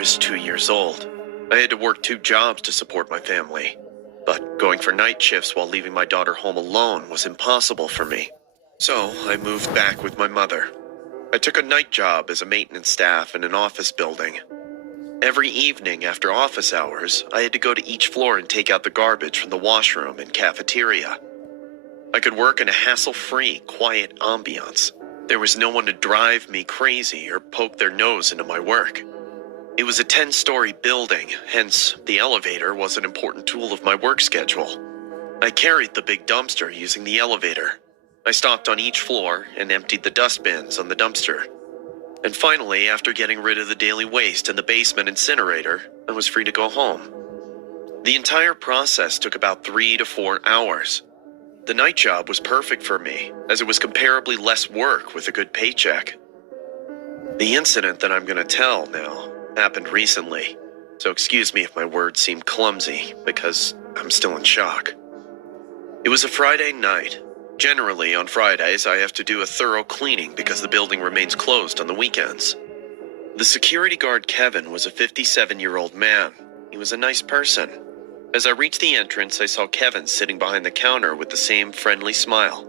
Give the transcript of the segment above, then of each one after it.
is 2 years old. I had to work 2 jobs to support my family, but going for night shifts while leaving my daughter home alone was impossible for me. So I moved back with my mother. I took a night job as a maintenance staff in an office building. Every evening after office hours, I had to go to each floor and take out the garbage from the washroom and cafeteria. I could work in a hassle-free, quiet ambiance. There was no one to drive me crazy or poke their nose into my work. It was a 10-story building, hence the elevator was an important tool of my work schedule. I carried the big dumpster using the elevator. I stopped on each floor and emptied the dust bins on the dumpster. And finally, after getting rid of the daily waste in the basement incinerator, I was free to go home. The entire process took about 3 to 4 hours. The night job was perfect for me, as it was comparably less work with a good paycheck. The incident that I'm going to tell now happened recently, so excuse me if my words seem clumsy, because I'm still in shock. It was a Friday night. Generally, on Fridays, I have to do a thorough cleaning because the building remains closed on the weekends. The security guard, Kevin, was a 57-year-old man. He was a nice person. As I reached the entrance, I saw Kevin sitting behind the counter with the same friendly smile.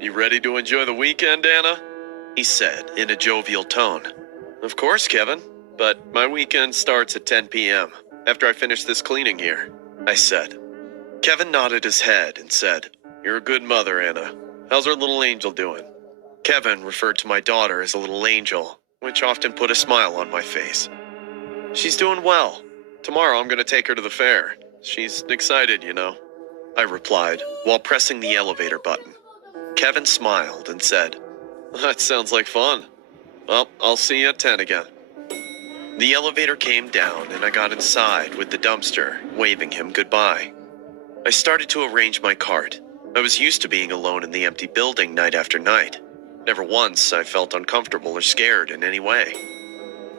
"You ready to enjoy the weekend, Anna?" he said in a jovial tone. "Of course, Kevin, but my weekend starts at 10 p.m. after I finish this cleaning here," I said. Kevin nodded his head and said, "You're a good mother, Anna. How's our little angel doing?" Kevin referred to my daughter as a little angel, which often put a smile on my face. "She's doing well. Tomorrow I'm going to take her to the fair. She's excited, you know," I replied while pressing the elevator button. Kevin smiled and said, "That sounds like fun. Well, I'll see you at 10 again." The elevator came down and I got inside with the dumpster, waving him goodbye. I started to arrange my cart. I was used to being alone in the empty building night after night. Never once I felt uncomfortable or scared in any way.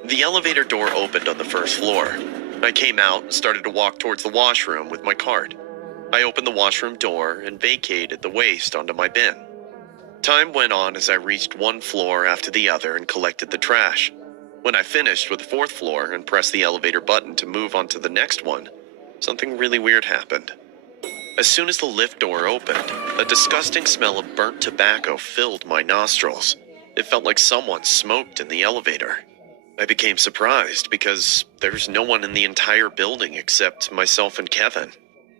The elevator door opened on the first floor. I came out and started to walk towards the washroom with my cart. I opened the washroom door and vacated the waste onto my bin. Time went on as I reached one floor after the other and collected the trash. When I finished with the 4th floor and pressed the elevator button to move on to the next one, something really weird happened. As soon as the lift door opened, a disgusting smell of burnt tobacco filled my nostrils. It felt like someone smoked in the elevator. I became surprised because there's no one in the entire building except myself and Kevin.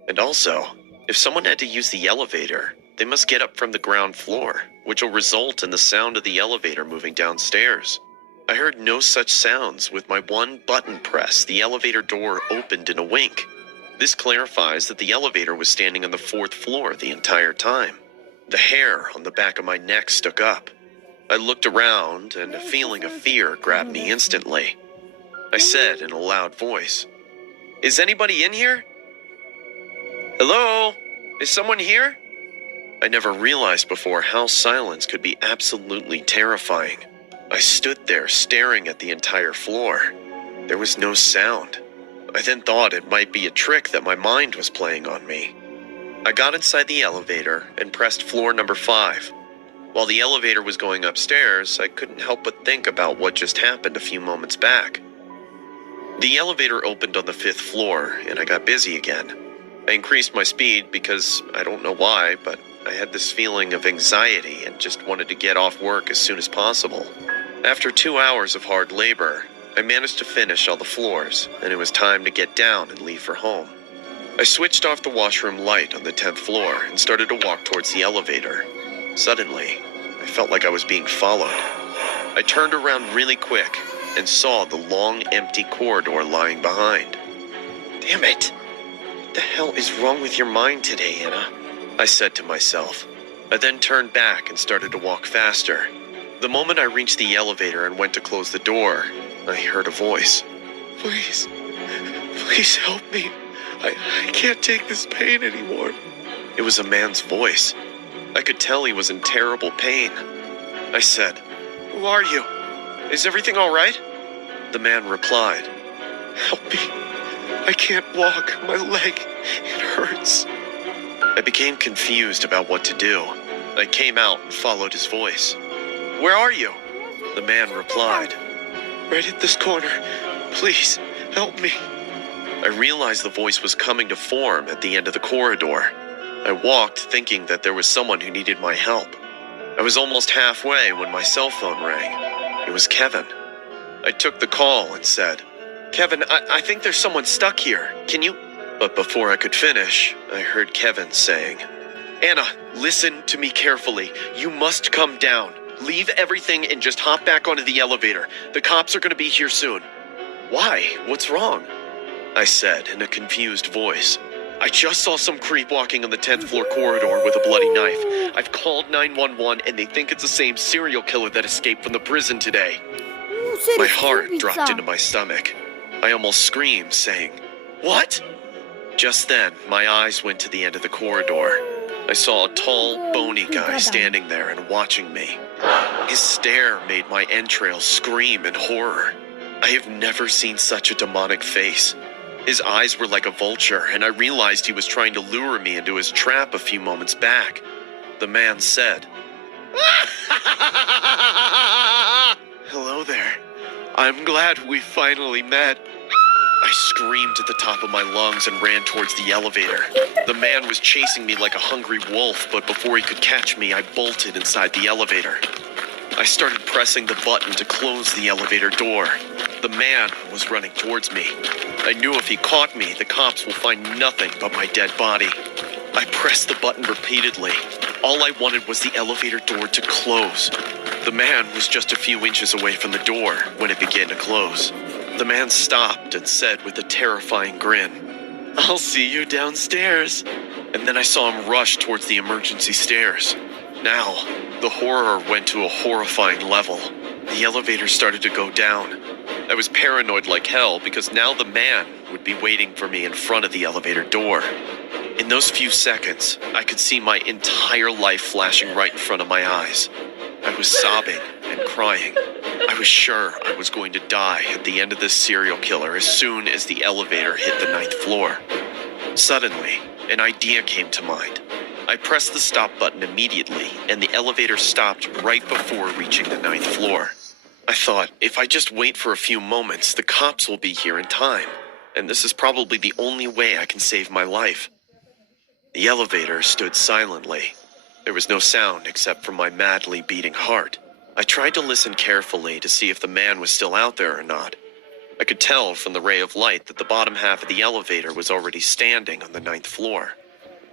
And also, if someone had to use the elevator, they must get up from the ground floor, which will result in the sound of the elevator moving downstairs. I heard no such sounds. With my one button press, the elevator door opened in a wink. This clarifies that the elevator was standing on the 4th floor the entire time. The hair on the back of my neck stuck up. I looked around, and a feeling of fear grabbed me instantly. I said in a loud voice, "Is anybody in here? Hello? Is someone here?" I never realized before how silence could be absolutely terrifying. I stood there staring at the entire floor. There was no sound. I then thought it might be a trick that my mind was playing on me. I got inside the elevator and pressed floor number 5. While the elevator was going upstairs, I couldn't help but think about what just happened a few moments back. The elevator opened on the 5th floor, and I got busy again. I increased my speed because I don't know why, but I had this feeling of anxiety and just wanted to get off work as soon as possible. After 2 hours of hard labor, I managed to finish all the floors, and it was time to get down and leave for home. I switched off the washroom light on the 10th floor and started to walk towards the elevator. Suddenly, I felt like I was being followed. I turned around really quick and saw the long, empty corridor lying behind. "Damn it! What the hell is wrong with your mind today, Anna?" I said to myself. I then turned back and started to walk faster. The moment I reached the elevator and went to close the door, I heard a voice. Please help me. I can't take this pain anymore." It was a man's voice. I could tell he was in terrible pain. I said, "Who are you? Is everything all right?" The man replied, "Help me. I can't walk. My leg, it hurts." I became confused about what to do. I came out and followed his voice. "Where are you?" The man replied, "Right at this corner. Please, Help me. I realized the voice was coming to form at the end of the corridor. I walked thinking that there was someone who needed my help. I was almost halfway when my cell phone rang. It was Kevin. I took the call and said, "Kevin, I think there's someone stuck here. Can you—" But before I could finish, I heard Kevin saying, "Anna, listen to me carefully. You must come down. Leave everything and just hop back onto the elevator. The cops are going to be here soon." "Why? What's wrong?" I said in a confused voice. "I just saw some creep walking on the 10th floor corridor with a bloody knife. I've called 911 and they think it's the same serial killer that escaped from the prison today." My heart dropped into my stomach. I almost screamed, saying, "What?" Just then, my eyes went to the end of the corridor. I saw a tall, bony guy standing there and watching me. His stare made my entrails scream in horror. I have never seen such a demonic face. His eyes were like a vulture, and I realized he was trying to lure me into his trap a few moments back. The man said, "Hello there. I'm glad we finally met." I screamed at the top of my lungs and ran towards the elevator. The man was chasing me like a hungry wolf, but before he could catch me, I bolted inside the elevator. I started pressing the button to close the elevator door. The man was running towards me. I knew if he caught me, the cops will find nothing but my dead body. I pressed the button repeatedly. All I wanted was the elevator door to close. The man was just a few inches away from the door when it began to close. The man stopped and said with a terrifying grin, "I'll see you downstairs." And then I saw him rush towards the emergency stairs. Now, the horror went to a horrifying level. The elevator started to go down. I was paranoid like hell because now the man would be waiting for me in front of the elevator door. In those few seconds, I could see my entire life flashing right in front of my eyes. I was sobbing and crying. I was sure I was going to die at the end of this serial killer as soon as the elevator hit the 9th floor. Suddenly, an idea came to mind. I pressed the stop button immediately, and the elevator stopped right before reaching the 9th floor. I thought, if I just wait for a few moments, the cops will be here in time, and this is probably the only way I can save my life. The elevator stood silently. There was no sound except from my madly beating heart. I tried to listen carefully to see if the man was still out there or not. I could tell from the ray of light that the bottom half of the elevator was already standing on the 9th floor.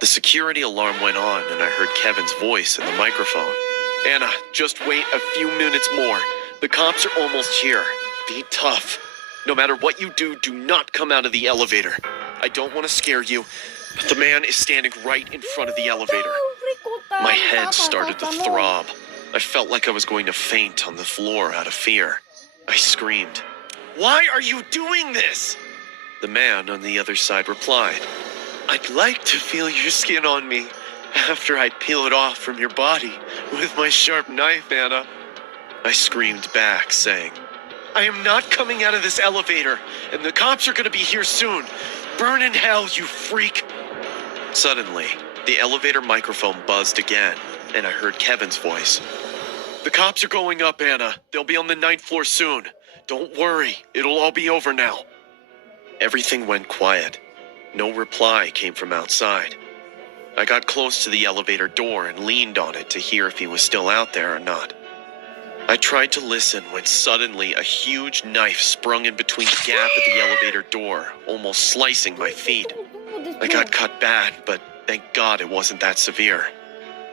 The security alarm went on and I heard Kevin's voice in the microphone. "Anna, just wait a few minutes more. The cops are almost here. Be tough. No matter what you do, do not come out of the elevator. I don't want to scare you, but the man is standing right in front of the elevator." My head started to throb. I felt like I was going to faint on the floor out of fear. I screamed, "Why are you doing this?" The man on the other side replied, "I'd like to feel your skin on me after I peel it off from your body with my sharp knife, Anna." I screamed back, saying, "I am not coming out of this elevator, and the cops are going to be here soon. Burn in hell, you freak." Suddenly, the elevator microphone buzzed again, and I heard Kevin's voice. "The cops are going up, Anna. They'll be on the 9th floor soon. Don't worry, it'll all be over now." Everything went quiet. No reply came from outside. I got close to the elevator door and leaned on it to hear if he was still out there or not. I tried to listen when suddenly a huge knife sprung in between the gap of the elevator door, almost slicing my feet. I got cut bad, but thank God it wasn't that severe.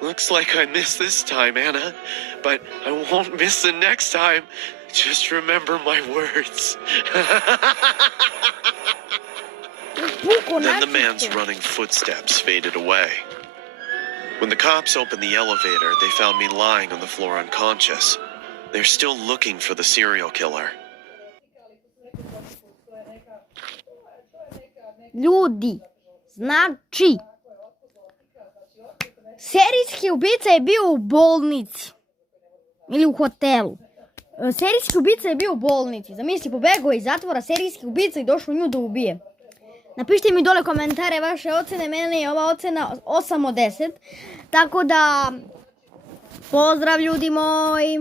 "Looks like I missed this time, Anna, but I won't miss the next time. Just remember my words." Then the man's running footsteps faded away. When the cops opened the elevator, they found me lying on the floor unconscious. They're still looking for the serial killer. Ljudi, znači, serijski ubica je bio u bolnici ili u hotelu. Serijski ubica je bio u bolnici. Zamisli, pobegao iz zatvora serijski ubica i došao nju da ubije. Napišite mi dole komentare vaše ocene, meni je ova ocena 8 od 10. Tako da, pozdrav ljudi moji!